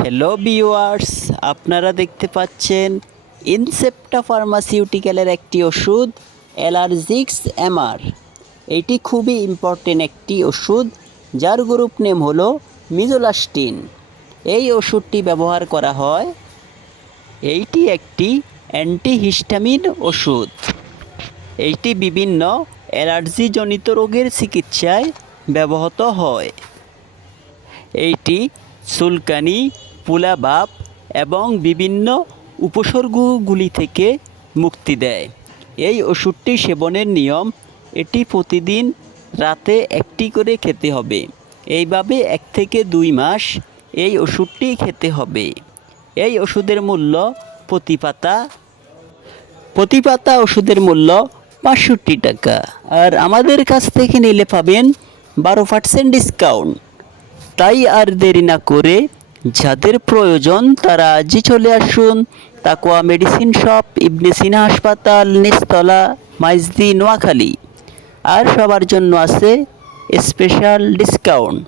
Hello viewers, আপনারা দেখতে পাচ্ছেন ইনসেপ্টা ফার্মাসিউটিক্যালের একটি ওষুধ অ্যালার্জিক্স এমআর। এটি খুবই ইম্পর্টেন্ট একটি ওষুধ যার গ্রুপ নেম হলো মিজোলাস্টিন। এই ওষুধটি ব্যবহার করা হয়। এইটি একটি অ্যান্টিহিস্টামিন ওষুধ। এইটি বিভিন্ন অ্যালার্জিজনিত রোগের চিকিৎসায় ব্যবহৃত হয়। এইটি চুলকানি, ফুলাভাব এবং বিভিন্ন উপসর্গগুলি থেকে মুক্তি দেয়। এই ওষুধটি সেবনের নিয়ম, এটি প্রতিদিন রাতে একটি করে খেতে হবে। এইভাবে 1 থেকে 2 মাস এই ওষুধটি খেতে হবে। এই ওষুধের মূল্য প্রতি পাতা ওষুধের মূল্য 65 টাকা। আর আমাদের কাছ থেকে নিলে পাবেন 12% ডিসকাউন্ট। তাই আর দেরি না করে যাদের প্রয়োজন তারা আজই চলে আসুন তাকওয়া মেডিসিন শপ, ইবনে সিনা হাসপাতাল, নিচতলা, মাইজদি, নোয়াখালী। আর সবার জন্য আছে স্পেশাল ডিসকাউন্ট।